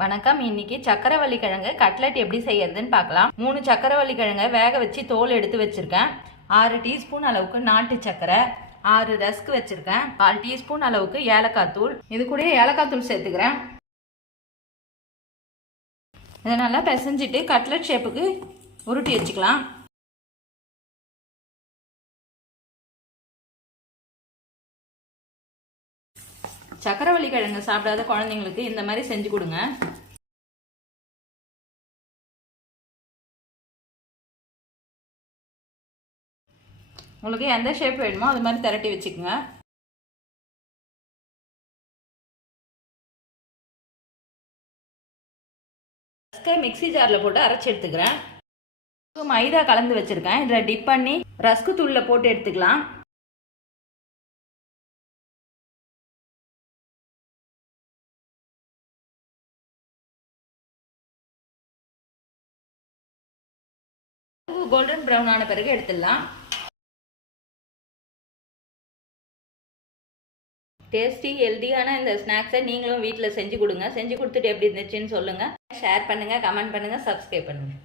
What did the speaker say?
வணக்கம். இன்னைக்கு சக்கரவள்ளி கிழங்கு கட்லெட் எப்படி செய்யறதுன்னு பார்க்கலாம். 3 சக்கரவள்ளி கிழங்கை வேக வச்சு தோல் எடுத்து வச்சிருக்கேன். 6 டீஸ்பூன் அளவுக்கு நாட்டு சக்கரை, 6 ரஸ்க் வச்சிருக்கேன். 1/4 டீஸ்பூன் அளவுக்கு ஏலக்காய் தூள், இது கூட ஏலக்காய் தூள் சேர்த்துக்கிறேன். இதை நல்லா பிசைஞ்சிட்டு கட்லெட் ஷேப்புக்கு உருட்டி வச்சுக்கலாம். சக்கரவள்ளி கிழங்கு சாப்பிடாத குழந்தைங்களுக்கு இந்த மாதிரி செஞ்சு கொடுங்க. உங்களுக்கு எந்த ஷேப் வேணுமோ அது மாதிரி திரட்டி வச்சுக்கோங்க. ரஸ்கை மிக்சி ஜாரில் போட்டு அரைச்சி எடுத்துக்கிறேன். மைதா கலந்து வச்சுருக்கேன். இதில் டிப் பண்ணி ரஸ்கு தூளில் போட்டு எடுத்துக்கலாம். கோல்டன் ப்ரௌன் ஆன பிறகு எடுத்துடலாம். டேஸ்டி ஹெல்தியான இந்த ஸ்நாக்ஸை நீங்களும் வீட்டில் செஞ்சு கொடுங்க. செஞ்சு கொடுத்துட்டு எப்படி இருந்துச்சுன்னு சொல்லுங்கள். ஷேர் பண்ணுங்கள், கமெண்ட் பண்ணுங்கள், சப்ஸ்கிரைப் பண்ணுங்கள்.